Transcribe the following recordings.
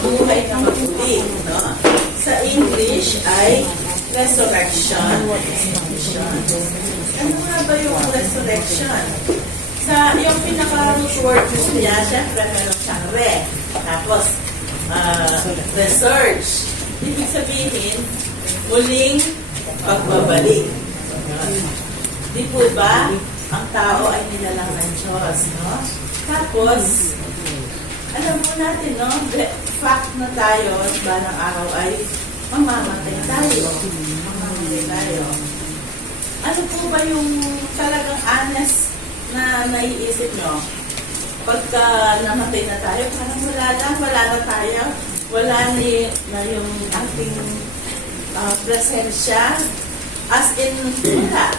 mabuhay na maguli. No? Sa English ay resurrection. Ano nga ba yung resurrection? Sa yung pinaka-root word niya, syempre meron siyang re. Tapos, research. Ibig sabihin, muling pagbabalik. Di po ba, ang tao ay nilalang ng Diyos, no? Tapos, alam mo natin, no? Fact na tayo, balang araw ay mamamatay tayo. Mamamatay tayo. Ano po ba yung talagang honest na naiisip nyo? Pagka namatay na tayo, parang wala na tayo. Wala na yung ating presensya. As in, wala.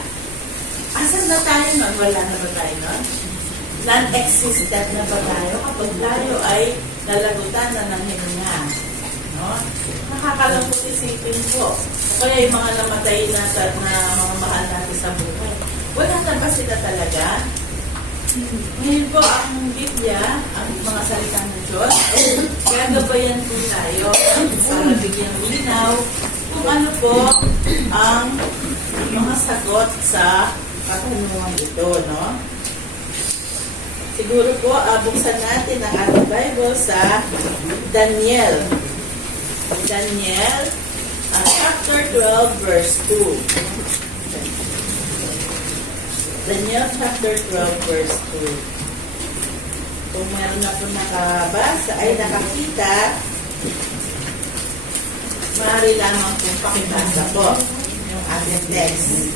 Asan na tayo nun? Wala na ba tayo nun? Non-existent na ba tayo kapag tayo ay nalagutan na ng hininga? No? Nakakalungkot isipin po. Kaya yung mga namatay na mga mahal natin sa buhay, wala na ba sila talaga? Ngayon po, ang Biblia, ang mga salita ng Diyos, gagabayan po tayo para bigyan linaw kung ano po ang mga sagot sa katanungan ito, no? Siguro po, buksan natin ang ating Bible sa Daniel. Daniel, chapter 12, verse 2. Daniel chapter 12, verse 2. Kung meron na po nakabasa, ay nakakita, maaari lamang kung pakibasa po yung ating text.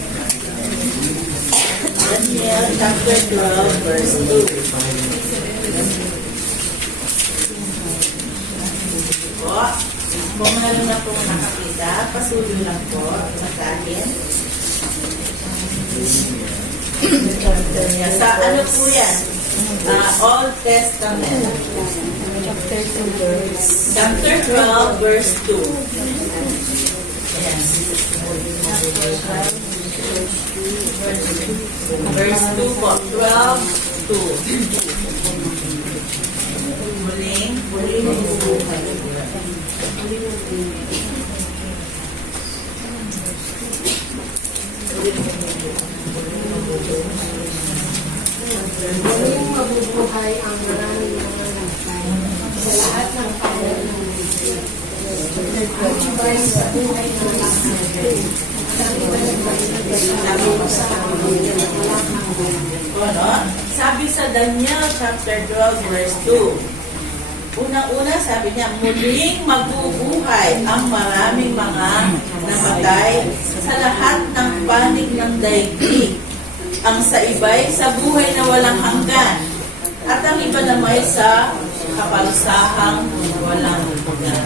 Daniel chapter 12, verse 2. Po, kung meron na po nakakita, pasulo lang po sa akin. Sa ano po yan? Old Testament. Chapter 12, verse 2. Ayan. Verse 2 po. 12, 2. Muling buhay. Muling mabubuhay ang maraming mga namatay sa lahat ng kaya ng mundo. Ang iba'y sa buhay ng namatay. Ang iba'y nagpapalagay sa pamilya ng walang hanggan. Ano? Sabi sa Daniel chapter 12 verse 2. Unang-una sabi niya, muling mabubuhay ang maraming mga namatay sa lahat ng panig ng daigdig. Ang sa iba'y sa buhay na walang hanggan. At ang iba naman sa kapalusahang walang hanggan.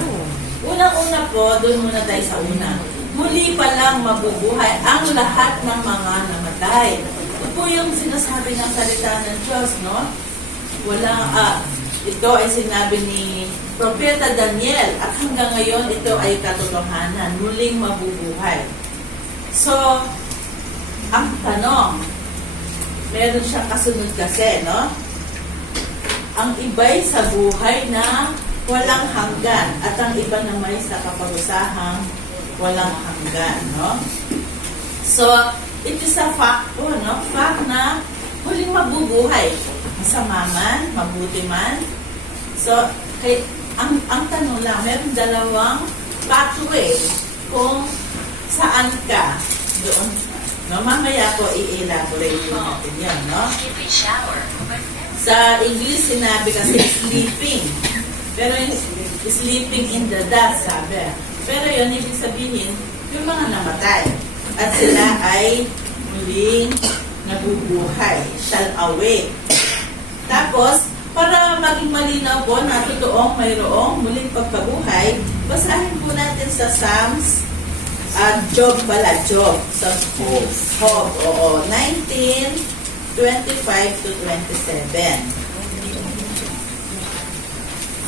Unang-una po, doon muna tayo sa una. Muli pa lang mabubuhay ang lahat ng mga namatay. Ito po yung sinasabi ng salita ng Diyos, no? Ito ay sinabi ni Propeta Daniel at hanggang ngayon ito ay katotohanan, muling mabubuhay. So, ang tanong, meron siyang kasunod kasi, no? Ang iba'y sa buhay na walang hanggan at ang iba naman sa kaparusahang walang hanggan, no? So, it is a fact po, no? Fact na muling mabubuhay. Masama man, mabuti man. So, ang tanong lang, meron dalawang pathway kung saan ka doon. No, mamaya po i-elaborate natin yan, no? Sa English, sinabi kasi sleeping. Pero yung sleeping in the dust, sabi. Pero yun, ibig sabihin, yung mga namatay. At sila ay muling nabubuhay, shall awake. Tapos, para maging malinaw po na totoong mayroong muling pagpabuhay, basahin po natin sa Psalms, Job pala, Job. Sa Job, 19:25 to 27.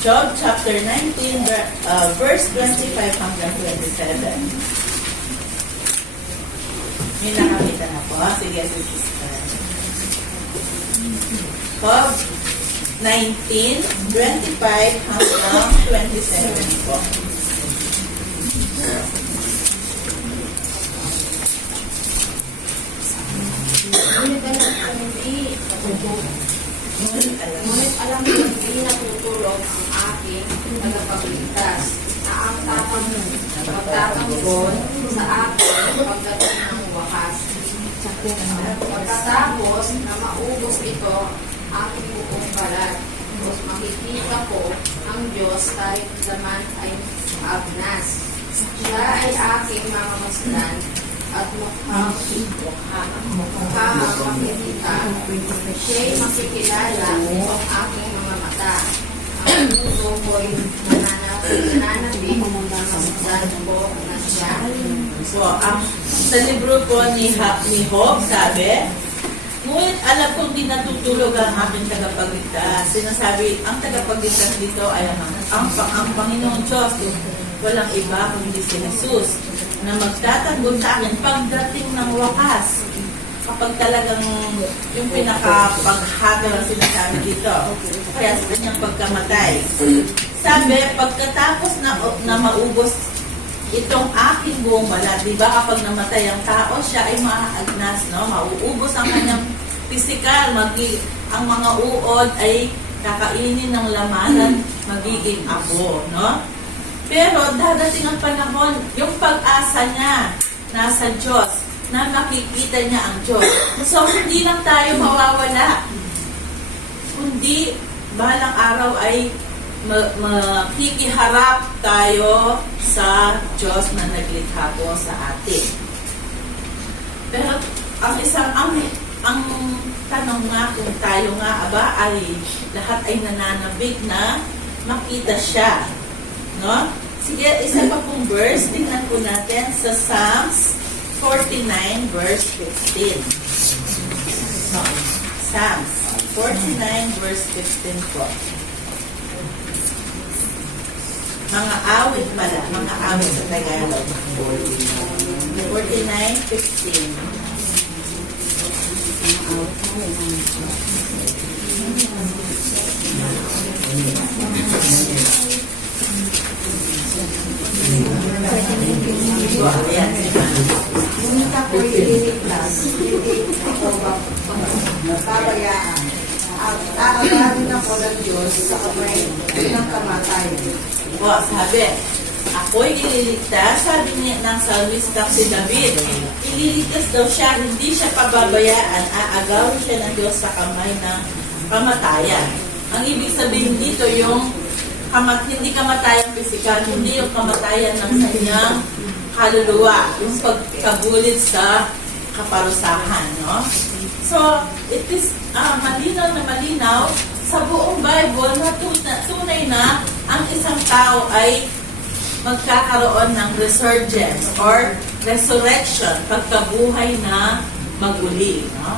Job chapter 19, verse 25 hanggang 27. May nakakita na po. Sige, sister. Job 19, 25 hanggang 27 po. Ngunit alam ko hindi natutulog ang aking tagapagligtas na ang magtatanggol sa akin pagdating ng wakas. Pagkatapos na maubos ito aking buong balat, makikita ko ang Diyos kahit naman ay agnas. Siya ay aking mamamasdan at mukhang makikita. Siya'y makikilala ang aking mga mata. Ang puso ko'y nananapit mamasdan ko na siya. So, sa libro po ni Job, sabi, ngunit alam kong di natutulog ang aking tagapagligtas. Sinasabi, ang tagapagligtas dito ay ang Panginoong Diyos. Walang iba kundi si Jesus na magtatanggol sa akin pagdating ng wakas. Kapag talagang yung pinakapaghagal ang sinasabi dito. Kaya sa kanyang pagkamatay. Sabi, pagkatapos na maubos itong aking buong balat, di ba kapag namatay ang tao, siya ay maagnas, no? Mauubos ang kanyang pisikal, ang mga uod ay kakainin ng laman at magiging abo, no? Pero dadating ang panahon, yung pag-asa niya nasa Diyos, na makikita niya ang Diyos. So, hindi lang tayo mawawala, kundi balang araw ay makikiharap tayo sa Diyos na naglikha po sa atin. Pero ang tanong nga kung tayo nga ay lahat ay nananabik na makita siya, no? Sige, isa pa pong verse, tingnan po natin sa Psalms 49 verse 15. No, Psalms 49 verse 15 po. Mga awit pala, mga awit sa Tagalog. 49:15. So, ayan, Ngunit ako'y ililigtas, hindi ako pabayaan. Aagarin ako ng Diyos sa kamay ng kamatayan. po, sabi, ako'y ililigtas, sabi niya ng salmista si David. Ililigtas daw siya, hindi siya pababayaan, aagawin siya ng Diyos sa kamay ng kamatayan. Ang ibig sabihin dito yung hindi kamatayan pisikal, hindi yung kamatayan ng kanyang kaluluwa, yung pagkabulit sa kaparusahan, no? So, it is malinaw na malinaw sa buong Bible na tunay na ang isang tao ay magkakaroon ng resurgence or resurrection, pagkabuhay na maguli, no?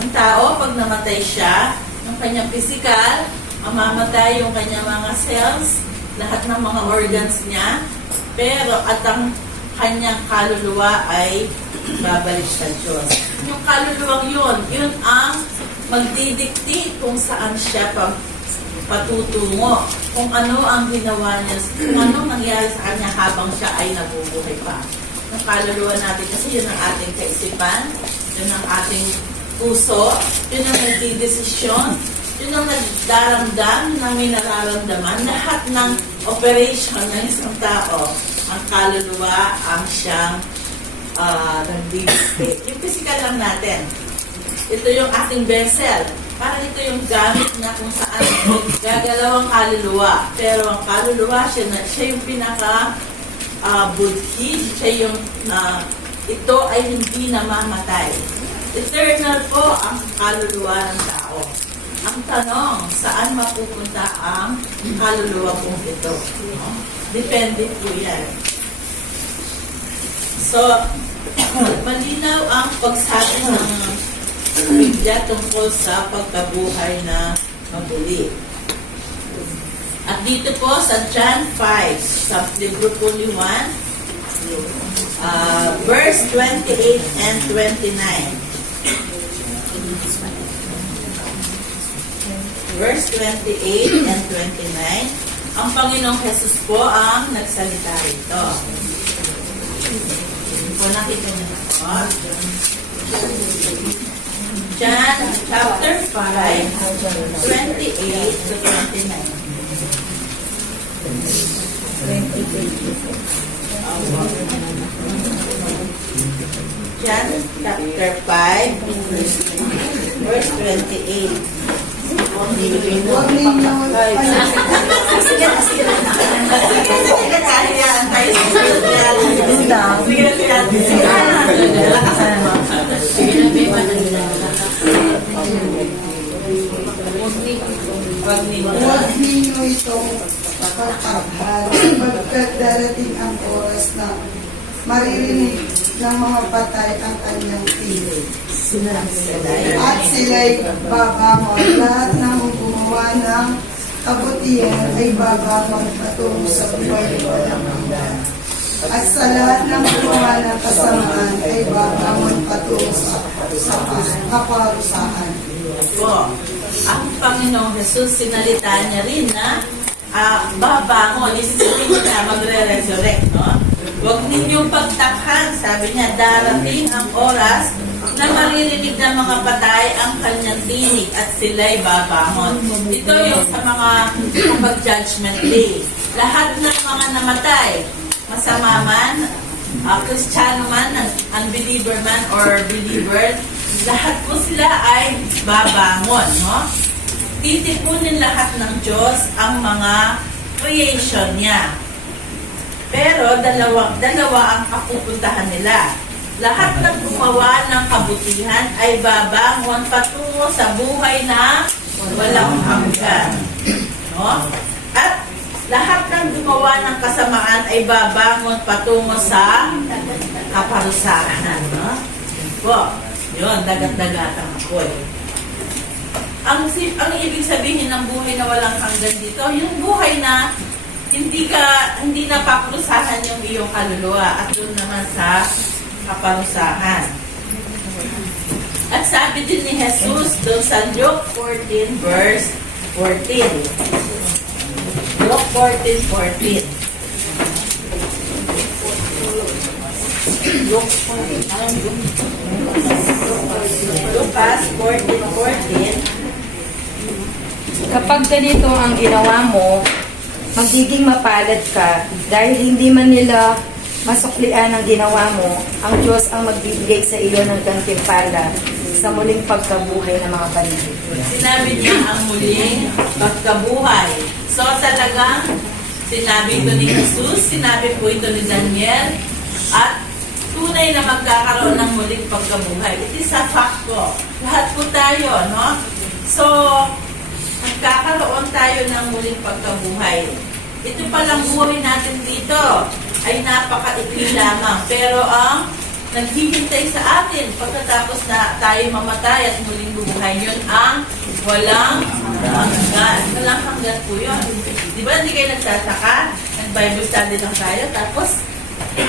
Ang tao, pag namatay siya, ang kanyang physical, mamamatay yung kanyang mga cells, lahat ng mga organs niya, pero at ang kanyang kaluluwa ay babalik sa Diyos. Yung kaluluwang yun ang magdidikti kung saan siya patutungo, kung ano ang ginawa niya, kung ano nangyari sa kanya habang siya ay nabubuhay pa. Yung kaluluwa natin, kasi yun ang ating kaisipan, yun ang ating puso, yun ang nagdidesisyon, yun ang nagdaramdam na may nararamdaman. Lahat ng operation ng isang tao, ang kaluluwa ang siyang nagdidikte. Yung physical lang natin. Ito yung ating vessel. Parang ito yung gamit na kung saan gagalaw ang kaluluwa. Pero ang kaluluwa, siya yung pinaka budhi, siya yung ito ay hindi namamatay. Eternal po ang kaluluwa ng tao. Ang tanong, saan mapupunta ang kaluluwa kong ito? No? Depende po yan. So, malinaw ang pagsabi ng Biblia tungkol sa pagkabuhay na maguli. At dito po sa John 5, sa libro po ni Juan, verse 28 and 29. verse 28 and 29. Ang Panginoong Jesus po ang nagsalita rito. So, nakita niyo na po. John chapter 5, 28 to 29. John chapter 5, verse 28. Huwag ninyo Huwag ninyo itong pagpaghan pagkat darating ang oras na maririnig ng mga patay ang kanyang tinig. At sila'y babangon. Lahat ng gumawa ng kabutihan ay babangon patungo sa buhay na walang hanggan. At sa lahat ng gumawa ng kasamaan ay babangon patungo sa kaparusahan. Po, ang Panginoong Jesus, sinalita niya rin na babangon, isipin niya magre-resurrect, no? Huwag ninyong pagtakhan, sabi niya, darating ang oras na maririnig ng mga patay ang kanyang tinig at sila'y babangon. Ito yung sa mga pag-judgment day. Lahat ng mga namatay, masama man, Kristiyano man, unbeliever man, or believer, lahat po sila ay babangon, no? Titipunin lahat ng Diyos ang mga creation niya. Pero dalawa ang kapupuntahan nila. Lahat ng gumawa ng kabutihan ay babangon patungo sa buhay na walang hanggan. No? At lahat ng gumawa ng kasamaan ay babangon patungo sa kaparusahan. No? Po, yun, dagat-dagatan ako eh. Ang ibig sabihin ng buhay na walang hanggan dito, yung buhay na hindi na paparusahan yung iyong kaluluwa at doon naman sa kaparusahan. At sabi din ni Jesus doon sa Luke 14 verse 14. Luke 14:14. Lucas 14:14. Kapag ganito ang ginawa mo, magiging mapalad ka dahil hindi man nila masuklian ang ginawa mo, ang Diyos ang magbibigay sa iyo ng gantimpala sa muling pagkabuhay ng mga paligid. Sinabi niya ang muling pagkabuhay. So talagang sinabi ito ni Jesus, sinabi po ito ni Daniel, at tunay na magkakaroon ng muling pagkabuhay. It is a fact po. Lahat po tayo, no? So, magkakaroon tayo ng muling pagkabuhay. Ito palang buhay natin dito ay napakaikli lamang. Pero ang naghihintay sa atin pagkatapos na tayo mamatay at muling buhay, yun ang walang hanggan. Walang hanggan po yun. Di ba hindi kayo nagsasaka? Nag-Bible study lang tayo, tapos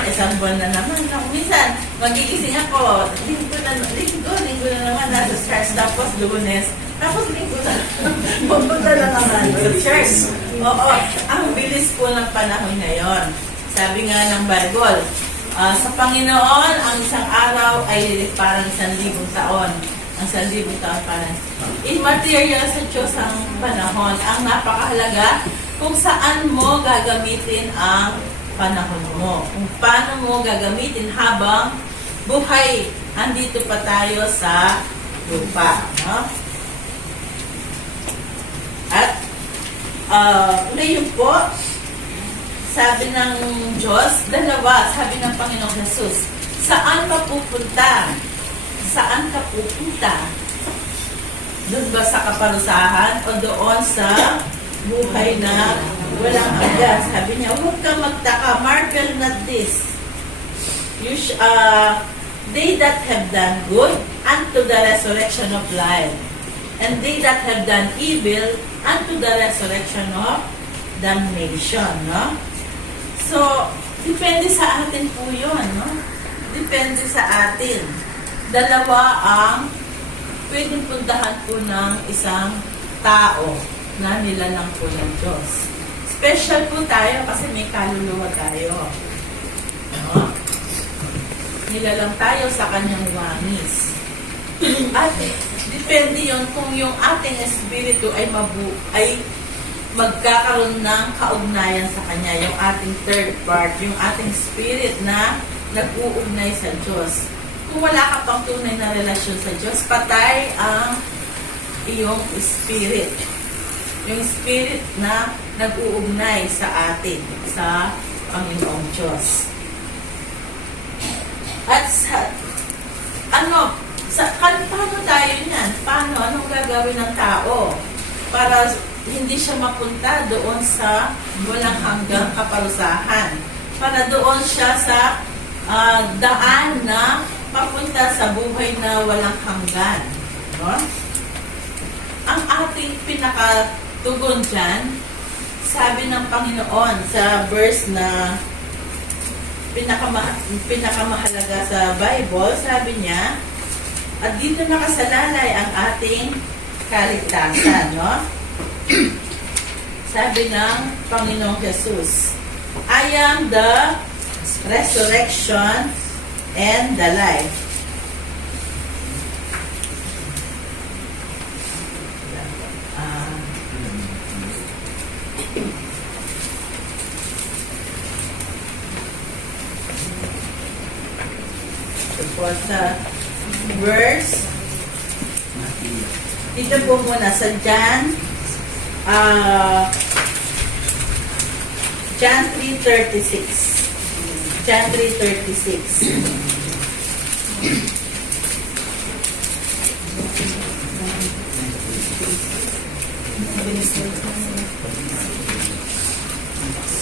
isang buwan na naman. Minsan, magigising ako, linggo na naman nasa church, tapos Lunes, tapos linggo na pupunta na naman sa church. Oo, ang bilis po ng panahon ngayon. Sabi nga ng Bible, sa Panginoon, ang isang araw ay parang 1,000 taon. Ang 1,000 taon parang immaterial sa Diyos ang panahon. Ang napakahalaga kung saan mo gagamitin ang panahon mo. Kung paano mo gagamitin habang buhay, andito pa tayo sa lupa. No? At ngayon po, sabi ng Diyos, dalawa, sabi ng Panginoong Jesus, saan ka pupunta? Saan ka pupunta? Doon ba sa kaparusahan o doon sa buhay na walang hanggan? Sabi niya, huwag kang magtaka, marvel not this. They that have done good unto the resurrection of life, and they that have done evil unto the resurrection of damnation. No? So, depende sa atin po yun. No? Depende sa atin. Dalawa ang pwedeng puntahan po ng isang tao na nilalang po ng Diyos. Special po tayo kasi may kaluluwa tayo. No? Nilalang tayo sa kanyang wangis. At depende yon kung yung ating espiritu ay magkakaroon ng kaugnayan sa kanya, yung ating third part, yung ating spirit na nag-uugnay sa Diyos. Kung wala ka pang tunay na relasyon sa Diyos, patay ang iyong spirit. Yung spirit na nag-uugnay sa atin, sa Panginoong Diyos. At paano tayo niyan? Anong gagawin ng tao para hindi siya mapunta doon sa walang hanggang kaparusahan? Para doon siya sa daan na papunta sa buhay na walang hanggan. No? Ang ating pinakatugon dyan, sabi ng Panginoon sa verse na pinakamahalaga sa Bible, sabi niya, at dito nakasalalay ang ating kaligtasan, no? Sabi ng Panginoong Jesus, I am the resurrection and the life. Sa verse, dito po muna sa John 3:36. John 3:36.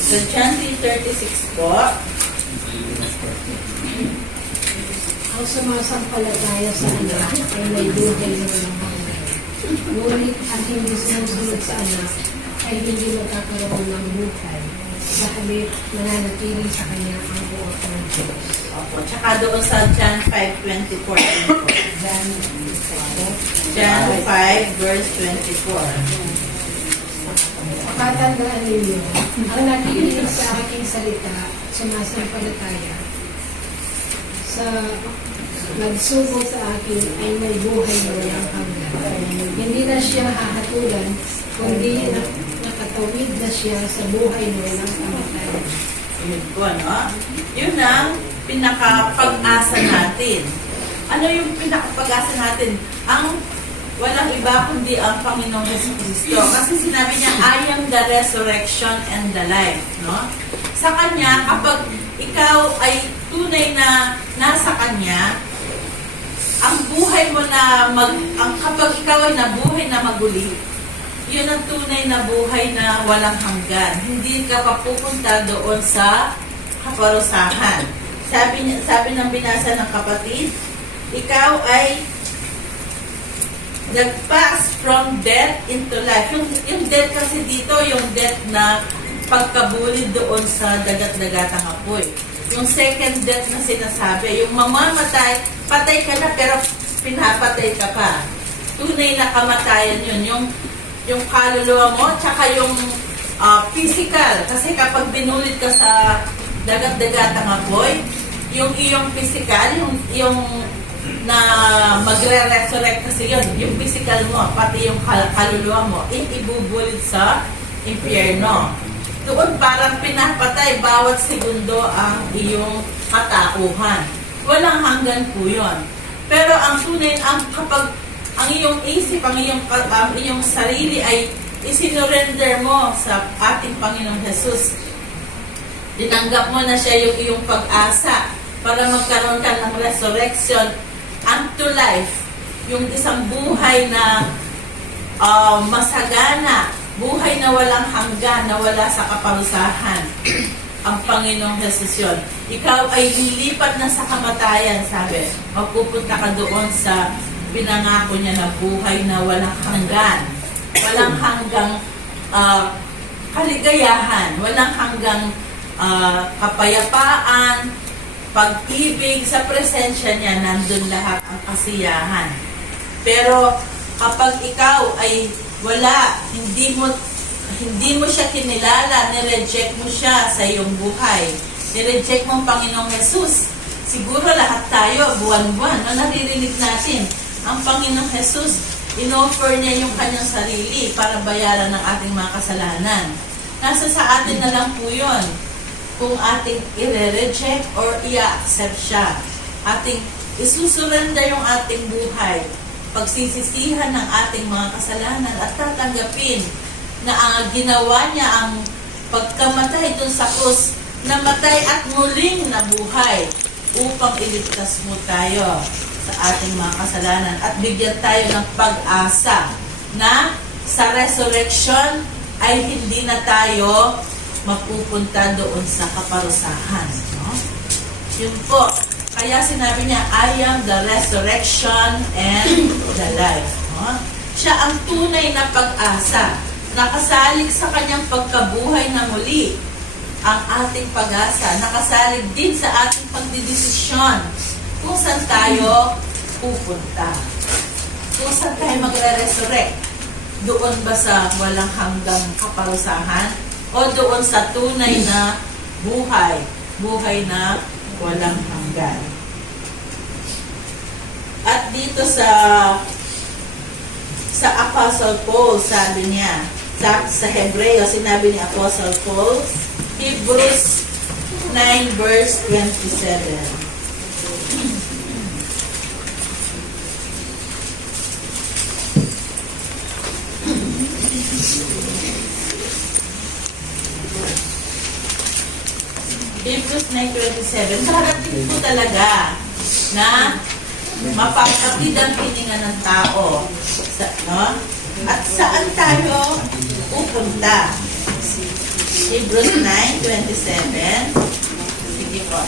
So John 3:36 po. Ang sumasampalataya sa anak ay may buhay na walang hanggan. Ngunit ang hindi sumusunod sa anak ay hindi magkakaroon ng buhay. Sa halip, mananatili sa kanya ang buwan ng Diyos. Opo. Tsaka doon sa John 5:24. John 5 verse 24. Patandaan ninyo, ang nakikinig sa aking salita, sumasampalataya, sa nagsugo sa akin ay may buhay na walang hanggan. Hindi na siya hahatulan, kundi nakatawid na siya sa buhay na walang kamatayan. Yun po, no? Yun ang pinakapag-asa natin. Ano yung pinakapag-asa natin? Ang walang iba kundi ang Panginoong Jesucristo. Kasi sinabi niya, I am the resurrection and the life. No? Sa Kanya, kapag ikaw ay tunay na nasa Kanya, ang buhay mo na kapag ikaw ay nabuhay na maguli, yun ang tunay na buhay na walang hanggan. Hindi ka papupunta doon sa kaparusahan. Sabi ng binasa ng kapatid, ikaw ay nag-pass from death into life. Yung death kasi dito, yung death na pagkabulid doon sa dagat-dagatang apoy. Yung second death na sinasabi, yung mamamatay, patay ka na pero pinapatay ka pa. Tunay na kamatayan yun. Yung kaluluwa mo, tsaka yung physical. Kasi kapag binulit ka sa dagat-dagatang apoy, yung iyong physical, yung na magre-resurrect kasi yun, yung physical mo, pati yung kaluluwa mo, ibubulid sa impyerno. Doon parang pinapatay bawat segundo ang iyong katauhan. Walang hanggan po yun. Pero ang tunay, kapag ang iyong isip, ang iyong sarili ay isinurrender mo sa ating Panginoong Jesus, tinanggap mo na siya yung iyong pag-asa para magkaroon ka ng resurrection unto life, yung isang buhay na masagana, buhay na walang hanggan, na wala sa kaparusahan. Ang Panginoong Jesus yun. Ikaw ay lilipat na sa kamatayan, sabi. Magpupunta ka doon sa pinangako niya na buhay na walang hanggan. Walang hanggang kaligayahan, walang hanggang kapayapaan, pag-ibig, sa presensya niya, nandun lahat ang kasiyahan. Pero kapag ikaw ay Wala. Hindi mo siya kinilala. Nireject mo siya sa iyong buhay. Nireject mo ang Panginoong Jesus. Siguro lahat tayo, buwan-buwan, na naririnig natin, ang Panginoong Jesus, inoffer niya yung kanyang sarili para bayaran ng ating mga kasalanan. Nasa sa atin na lang po yun. Kung ating i-reject or i-accept siya. Ating isusurrender yung ating buhay. Pagsisisihan ng ating mga kasalanan at tatanggapin na ang ginawa niya ang pagkamatay dun sa krus, namatay at muling nabuhay upang iligtas mo tayo sa ating mga kasalanan at bigyan tayo ng pag-asa na sa resurrection ay hindi na tayo mapupunta doon sa kaparusahan. No? Yun po. Kaya sinabi niya, I am the resurrection and the life. No? Siya ang tunay na pag-asa. Nakasalig sa kanyang pagkabuhay na muli ang ating pag-asa. Nakasalig din sa ating pagdidesisyon kung saan tayo pupunta. Kung saan tayo magre-resurrect. Doon ba sa walang hanggang kaparusahan? O doon sa tunay na buhay? Buhay na walang hanggan. At dito sa Apostle Paul, sabi niya, sa Hebreo, sinabi ni Apostle Paul, Hebrews 9 verse 27. Hebrews 9:27. Darating po talaga na mapapatid ang hininga ng tao. No? At saan tayo pupunta? Hebrews 9:27. Sige po.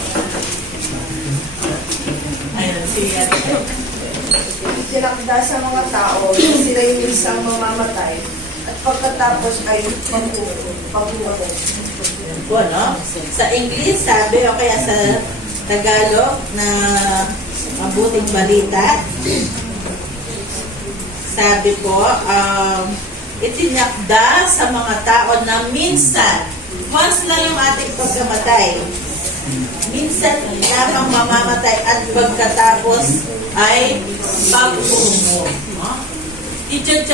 Ayun, sige. Tinakda sa mga tao na sila yung isang mamamatay at pagkatapos ay pagbuhay. Yan po, no? Sa English, sabi, o kaya sa Tagalog na mabuting balita, sabi po, itinakda sa mga tao na minsan, once lang yung ating pagkamatay, minsan lamang mamamatay at pagkatapos ay pagbubuhay. No? I-judge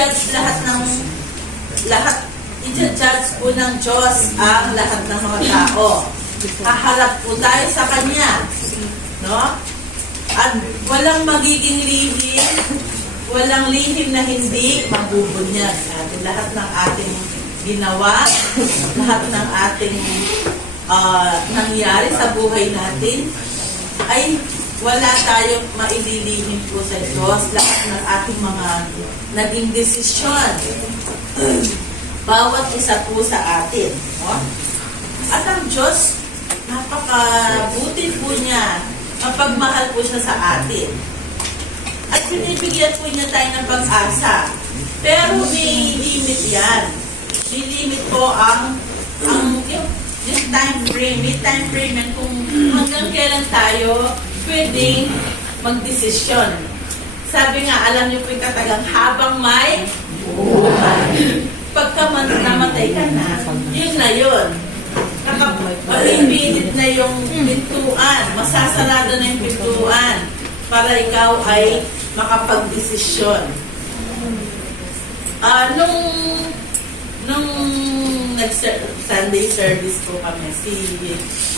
i-judge po ng Diyos ang lahat ng mga tao. Haharap po tayo sa Kanya. No? At walang magiging lihim, walang lihim na hindi mabubunyag. Lahat ng ating ginawa, lahat ng ating nangyari sa buhay natin, ay wala tayong maililihim po sa Diyos. Lahat ng ating mga naging desisyon, bawat isa po sa atin. No? At ang Diyos, napakabuti po niya, mapagmahal po siya sa atin. At binibigyan po niya tayo ng pag-asa. Pero may limit yan. May limit po ang yung time frame. May time frame yan kung hanggang kailan tayo pwedeng magdesisyon. Sabi nga, alam niyo po yung katagang habang may buhay. Pagka namatay ka na, yun na yun. Malipilit na yung pintuan, masasarado na yung pintuan para ikaw ay makapag-desisyon. Nung nag-Sunday service po kami, si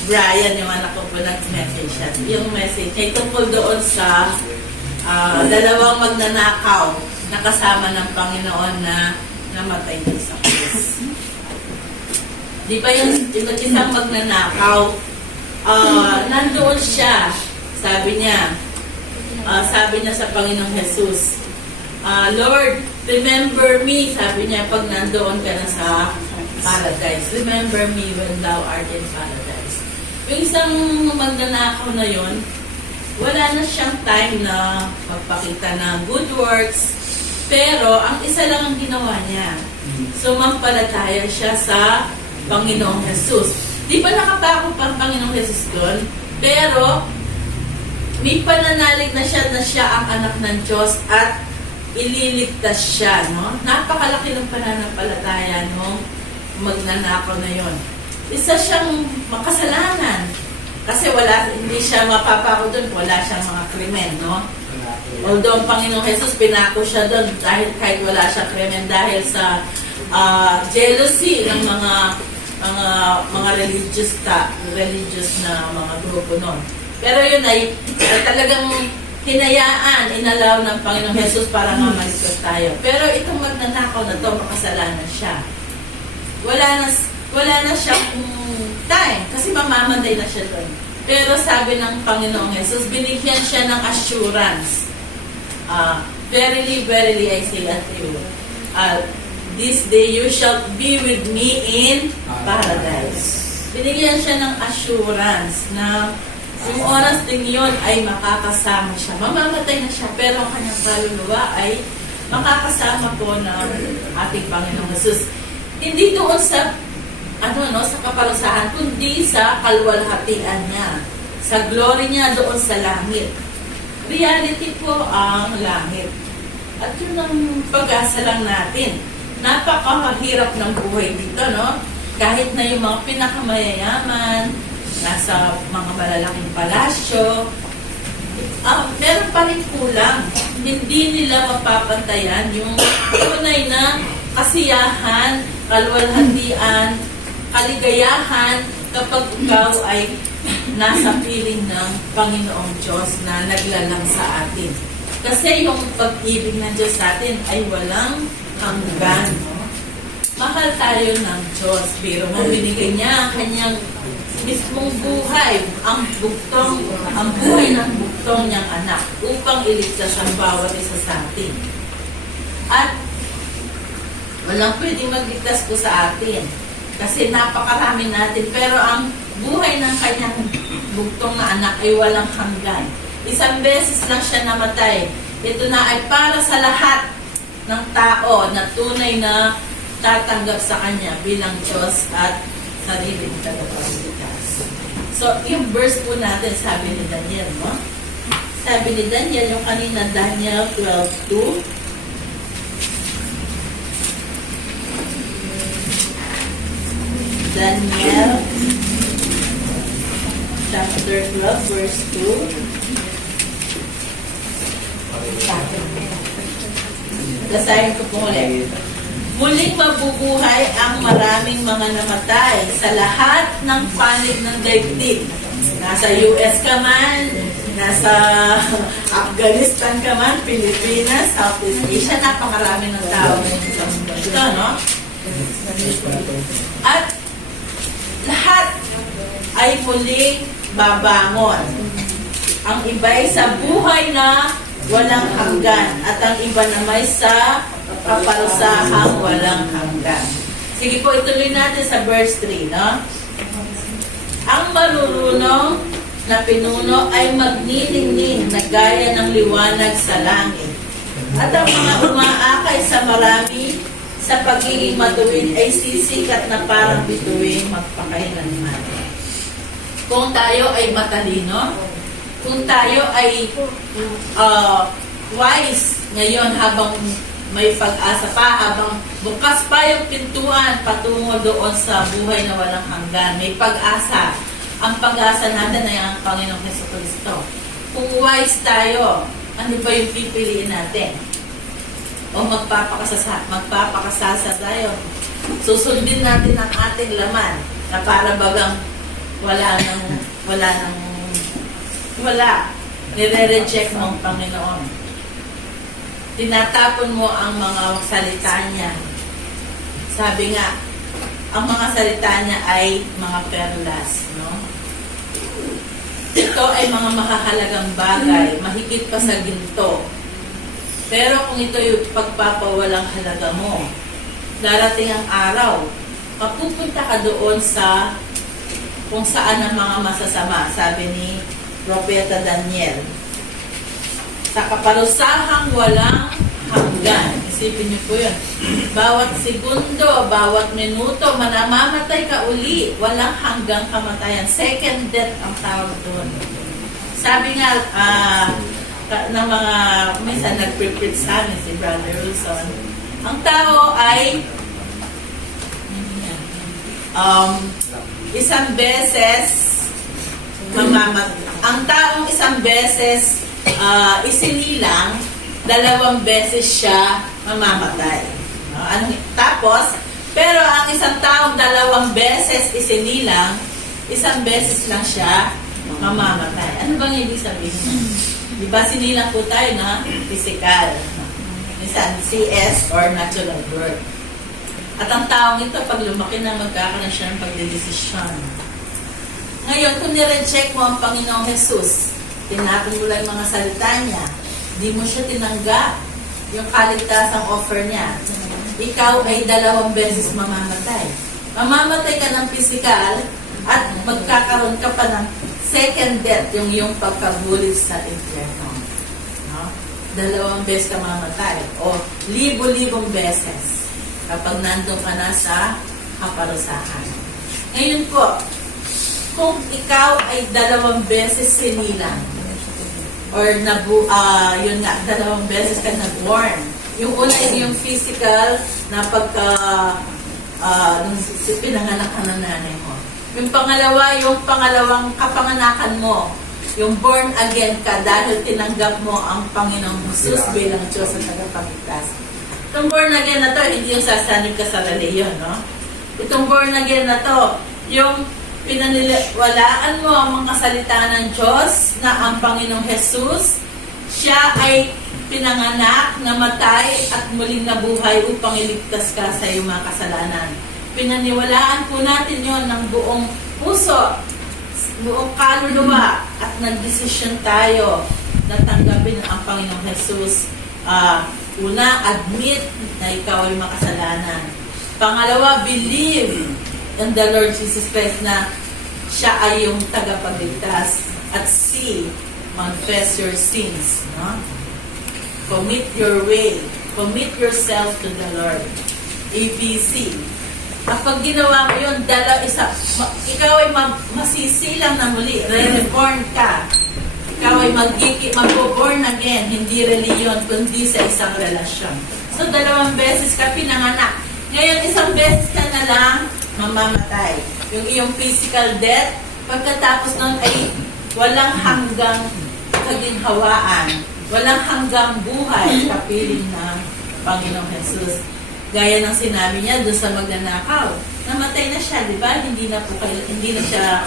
Brian, yung anak ko po, nag-message siya. Yung message ay tungkol doon sa dalawang magnanakaw na kasama ng Panginoon na namatay din sa krus. Di ba yung isang magnanakaw, nandoon siya, sabi niya sa Panginoong Jesus, Lord, remember me, sabi niya, pag nandoon ka na sa paradise. Remember me when thou art in paradise. Yung isang magnanakaw na yon, wala na siyang time na magpakita ng good works, pero ang isa lang ang ginawa niya. Sumampalataya siya sa Panginoong Jesus. Di ba nakapako pa ang Panginoong Jesus doon? Pero may pananalig na siya ang anak ng Diyos at ililigtas siya, no? Napakalaki ng pananampalataya nung magnanakaw na yon. Isa siyang makasalanan. Kasi hindi siya mapapako doon, wala siyang mga krimen, no? Although ang Panginoong Jesus, pinako siya doon dahil kahit wala siyang krimen dahil sa jealousy ng mga religious na mga grupo noon. Pero yun ay talagang hinayaan, inalaw ng Panginoong Jesus para nga maligtas tayo. Pero itong magnanakaw na to, makasalanan siya. Wala na siyang time kasi mamamatay na siya doon. Pero sabi ng Panginoong Jesus, binigyan siya ng assurance. Verily, verily, I say unto you, this day you shall be with me in paradise. Binigyan siya ng assurance na yung oras din yun ay makakasama siya. Mamamatay na siya, pero ang kanyang kaluluwa ay makakasama po ng ating Panginoong Jesus. Hindi doon sa sa kaparusahan, kundi sa kalwalhatian niya. Sa glory niya doon sa langit. Reality po ang langit. At yun ang pag-asa lang natin. Napakahirap ng buhay dito, no? Kahit na yung mga pinakamayayaman, nasa mga malalaking palasyo, meron pa rin kulang. Hindi nila mapapantayan yung tunay na kasiyahan, kalwalhatian, kaligayahan kapag ikaw ay nasa piling ng Panginoong Diyos na naglalang sa atin. Kasi yung pag-ibig ng Diyos sa atin ay walang hanggan. Mahal tayo ng Diyos, pero binigay niya ang kanyang mismong buhay, ang buhay ng bugtong niyang anak upang iligtas ang bawat isa sa atin. At walang pwedeng magligtas po sa atin kasi napakarami natin, pero ang buhay ng kanyang bugtong na anak ay walang hanggan. Isang beses lang siya namatay. Ito na ay para sa lahat ng tao na tunay na tatanggap sa kanya bilang Diyos at sariling tagapagligtas. So, yung verse po natin, sabi ni Daniel, no? Sabi ni Daniel, yung kanina Daniel 12:2, Daniel chapter 12 verse 2. Basahin ko po ulit. Muling mabubuhay ang maraming mga namatay sa lahat ng panig ng daigdig. Nasa US ka man, nasa Afghanistan ka man, Pilipinas, Southeast Asia, napakarami ng tao sa mundo ito, no? At lahat ay muling babangon. Ang iba'y sa buhay na walang hanggan at ang iba naman sa kaparusahang walang hanggan. Sige po, ituloy natin sa verse 3, no? Ang marurunong na pinuno ay magniningning na gaya ng liwanag sa langit. At ang mga umaakay sa marami sa pagiging matuwid ay sisikat na parang bituin magpakailanman. Kung tayo ay matalino, kung tayo ay wise ngayon habang may pag-asa pa, habang bukas pa yung pintuan patungo doon sa buhay na walang hanggan, may pag-asa. Ang pag-asa natin ay ang Panginoong Jesucristo. Kung wise tayo, ano ba yung pipiliin natin? O magpapakasasa tayo. Susundin natin ang ating laman na para bagang wala. Nire-reject ng Panginoon. Tinatapon mo ang mga salita niya. Sabi nga, ang mga salita niya ay mga perlas, no? Ito ay mga makahalagang bagay, mahigit pa sa ginto. Pero kung ito yung pagpapawalang halaga mo, darating ang araw, mapupunta ka doon sa kung saan ang mga masasama, sabi ni Propeta Daniel. Sa kaparusahang walang hanggan. Isipin niyo po yun. Bawat segundo, bawat minuto, manamamatay ka uli. Walang hanggang kamatayan. Second death ang tawag doon. Sabi nga, ng mga, minsan nag-preach sa amin si Brother Wilson. Ang tao ay isang beses ang taong isang beses isinilang, 2 beses siya mamamatay. Tapos, pero ang isang taong 2 beses isinilang, 1 beses lang siya mamamatay. Ano bang ibig sabihin? Diba sinilang po tayo na physical? Minsan CS or natural birth. At ang taong ito, pag lumaki na, magkakaroon siya ng pagdedesisyon. Ngayon, kung nireject mo ang Panginoong Jesus, tinapon mo lang yung mga salita niya, di mo siya tinanggap yung kaligtasang offer niya, ikaw ay 2 beses mamamatay. Mamamatay ka ng physical at magkakaroon ka pa ng second death, yung iyong pagkabulis sa impyerno. No? 2 beses ka mamamatay o libo-libong beses kapag nandun ka na sa kaparusahan. Ngayon po, kung ikaw ay 2 beses sinilang or yun nga, 2 beses ka na-born. Yung una ay yung physical na pagka nung pinanganak ka ng nanay mo. Yung pangalawa, yung pangalawang kapanganakan mo. Yung born again ka dahil tinanggap mo ang Panginoong Jesus bilang Diyos at tagapagligtas. Itong born again na to, hindi yung sasanib ka sa reliyon, no? Itong born again na to, yung pinaniwalaan mo ang mga salita ng Diyos na ang Panginoong Jesus, siya ay pinanganak, namatay at muling nabuhay upang iligtas ka sa iyong mga kasalanan. Pinaniwalaan po natin yon ng buong puso, buong kaluluwa at nagdesisyon tayo na tanggapin ang Panginoong Jesus. Una, admit na ikaw ay makasalanan. Pangalawa, believe in the Lord Jesus Christ na siya ay yung tagapagligtas. At C, confess your sins. No? Commit your way. Commit yourself to the Lord. ABC. Kapag ginawa mo yun, ikaw ay masisilang na muli. Reborn ka. Ikaw ay mag-born again. Hindi reliyon, kundi sa isang relasyon. So, 2 beses ka pinanganak. Ngayon, 1 beses ka na lang mamamatay. Yung iyong physical death, pagkatapos nun ay walang hanggang kaginhawaan. Walang hanggang buhay kapiling ng Panginoong Jesus. Gaya ng sinabi niya doon sa magnanakaw. Namatay na siya, di ba? Hindi na siya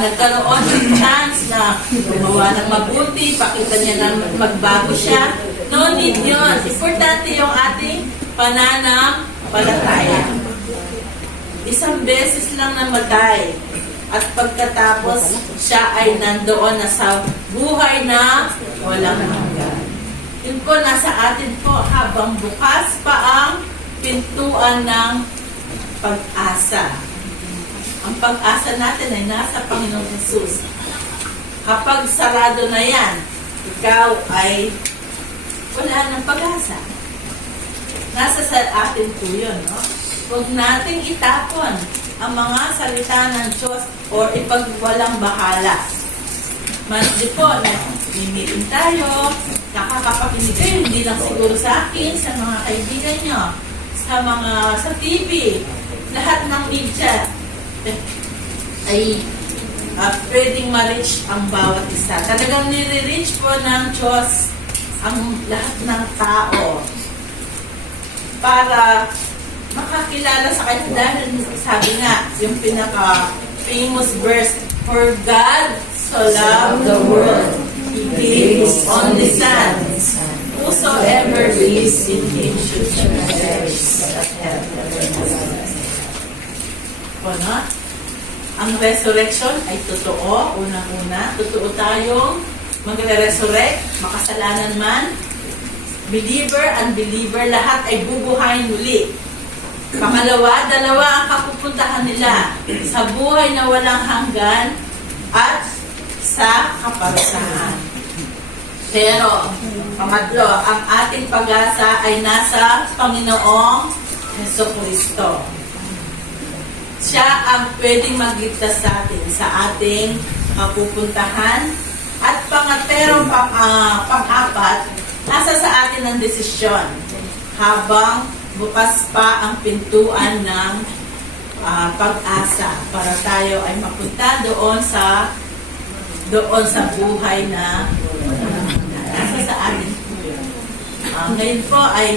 nagkaroon ng chance na gumawa ng mabuti, pakita niya na magbago siya. No need yun. Importante yung ating pananampalataya. 1 beses lang namatay. At pagkatapos, siya ay nandoon na sa buhay na walang hanggan. Yun po, nasa atin po habang bukas pa ang pintuan ng pag-asa. Ang pag-asa natin ay nasa Panginoong Jesus. Kapag sarado na yan, ikaw ay wala ng pag-asa. Nasa sa atin po yun, no? Huwag nating itapon ang mga salita ng Diyos o ipagwalang bahala. Di po, nag-meeting tayo, nakakapakinig kayo, hindi lang siguro sa akin, sa mga kaibigan nyo, sa TV, lahat ng media ay pwedeng ma-reach ang bawat isa. Talagang nire-reach po ng Diyos ang lahat ng tao para makakilala sa kanya dahil sabi nga, yung pinaka-famous verse, for God so loved the world, He gave His only Son, whosoever believes in Him should not perish but have everlasting life. Ang resurrection ay totoo, unang-una, totoo tayong magre-resurrect, makasalanan man, believer, unbeliever, lahat ay bubuhayin muli. Pangalawa, 2 ang kapupuntahan nila sa buhay na walang hanggan at sa kaparusahan. Pero, pangatlo, ang ating pag-asa ay nasa Panginoong Jesucristo. Siya ang pwedeng magligtas sa atin sa ating kapupuntahan At pang-apat, nasa sa atin ang desisyon habang bukas pa ang pintuan ng pag-asa para tayo ay mapunta doon sa buhay na nasa sa atin po yun. Ngayon po ay